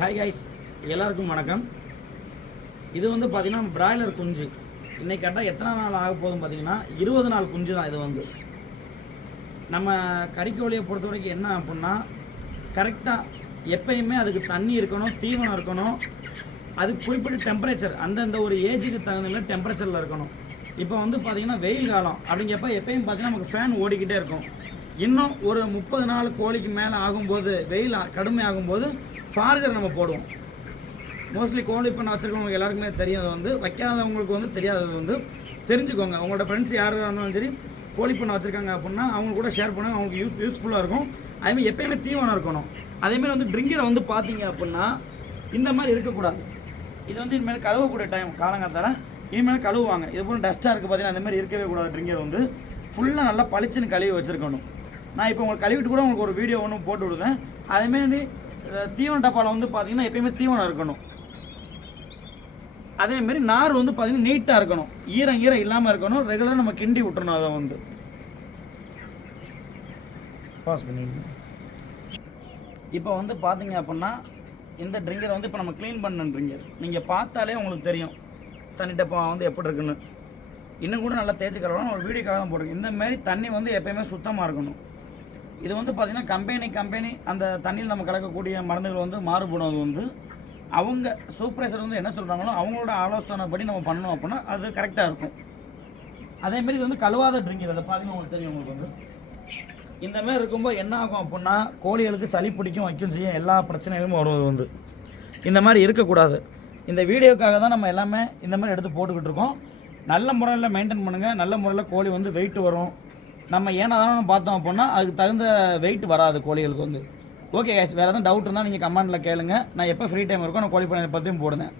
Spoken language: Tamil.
ஹாய் கைஸ், எல்லாருக்கும் வணக்கம். இது வந்து பார்த்திங்கன்னா பிராய்லர் குஞ்சு. இன்றைக்கி கரெக்டாக எத்தனை நாள் ஆக போகுதுன்னு பார்த்தீங்கன்னா 20 நாள் குஞ்சு தான். இது வந்து நம்ம கறிக்கோழியை பொறுத்த வரைக்கும் என்ன அப்படின்னா, கரெக்டாக எப்பயுமே அதுக்கு தண்ணி இருக்கணும், தீவனம் இருக்கணும், அதுக்கு குறிப்பிட்ட டெம்பரேச்சர் அந்தந்த ஒரு ஏஜுக்கு தகுந்த மாதிரி டெம்பரேச்சரில் இருக்கணும். இப்போ வந்து பார்த்திங்கன்னா வெயில் காலம் அப்படிங்கிறப்ப எப்பயும் பார்த்திங்கன்னா நமக்கு ஃபேன் ஓடிக்கிட்டே இருக்கும். இன்னும் ஒரு 30 நாள் கோழிக்கு மேலே ஆகும்போது, வெயில் கடுமை ஆகும்போது ஃபார்கர் நம்ம போடுவோம். மோஸ்ட்லி கோழி பண்ண வச்சுருக்கவங்களுக்கு எல்லாருக்குமே தெரியும். அது வந்து வைக்காதவங்களுக்கு வந்து தெரியாதது வந்து தெரிஞ்சுக்கோங்க. உங்களோட ஃப்ரெண்ட்ஸ் யாராக இருந்தாலும் சரி கோழி பண்ண வச்சுருக்காங்க அப்படின்னா அவங்க கூட ஷேர் பண்ணுங்க, அவங்களுக்கு யூஸ்ஃபுல்லாக இருக்கும். அதேமாதிரி எப்பயுமே தீவனம் இருக்கணும். அதேமாதிரி வந்து ட்ரிங்கரை வந்து பார்த்தீங்க அப்படின்னா இந்த மாதிரி இருக்கக்கூடாது. இது வந்து இனிமேல் கழுவக்கூடிய டைம் காலங்காத்தால இனிமேல் கழுவுவாங்க. இது போல் டஸ்ட்டாக இருக்குது பார்த்தீங்கன்னா அந்த மாதிரி இருக்கவே கூடாது. ட்ரிங்கர் வந்து ஃபுல்லாக நல்லா பளிச்சுன்னு கழுவி வச்சுருக்கணும். நான் இப்போ உங்களுக்கு கழுவிட்டு கூட உங்களுக்கு ஒரு வீடியோ ஒன்று போட்டு விடுதேன். அதேமாரி தீவன டப்பாவில் வந்து பார்த்தீங்கன்னா எப்பயுமே தீவனம் இருக்கணும். அதேமாரி நார் வந்து பார்த்தீங்கன்னா நீட்டாக இருக்கணும், ஈரம் இல்லாமல் இருக்கணும். ரெகுலராக நம்ம கிண்டி விட்டுறணும். அதை வந்து பாஸ் பண்ணிடுங்க. இப்போ வந்து பார்த்தீங்க அப்படின்னா இந்த ட்ரிங்கரை வந்து இப்போ நம்ம க்ளீன் பண்ண ட்ரிங்கர் நீங்கள் பார்த்தாலே உங்களுக்கு தெரியும் தண்ணி டப்பா வந்து எப்படி இருக்குன்னு. இன்னும் கூட நல்லா தேய்ச்சி கலவலாம். ஒரு வீடியோக்காக தான் போடுறேன். இந்தமாரி தண்ணி வந்து எப்பயுமே சுத்தமாக இருக்கணும். இது வந்து பார்த்திங்கன்னா கம்பெனி அந்த தண்ணியில் நம்ம கலக்கக்கூடிய மருந்துகள் வந்து மாறுபடும். அது வந்து அவங்க சூப்பர்வைசர் வந்து என்ன சொல்கிறாங்களோ அவங்களோட ஆலோசனைப்படி நம்ம பண்ணோம் அப்படின்னா அது கரெக்டாக இருக்கும். அதேமாரி இது வந்து கழுவாத ட்ரிங்கர். அதை பார்த்தீங்கன்னா உங்களுக்கு தெரியும். உங்களுக்கு வந்து இந்தமாரி இருக்கும்போது என்ன ஆகும் அப்படின்னா கோழிகளுக்கு சளி பிடிக்கும், வைக்கும் செய்யும், எல்லா பிரச்சனைகளும் வருவது வந்து இந்த மாதிரி இருக்கக்கூடாது. இந்த வீடியோக்காக தான் நம்ம எல்லாமே இந்த மாதிரி எடுத்து போட்டுக்கிட்டு இருக்கோம். நல்ல முறையில் மெயின்டைன் பண்ணுங்கள். நல்ல முறையில் கோழி வந்து வெயிட் வரும். நம்ம ஏனாதானு பார்த்தோம் அப்படின்னா அதுக்கு தகுந்த வெயிட் வராது கோழிகளுக்கு வந்து. ஓகே கைஸ், வேறு எதுவும் டவுட் இருந்தால் நீங்கள் கமெண்ட்டில் கேளுங்க. நான் எப்போ ஃப்ரீ டைம் இருக்கோ நான் கோழி பண்ணை பற்றியும் போடுவேன்.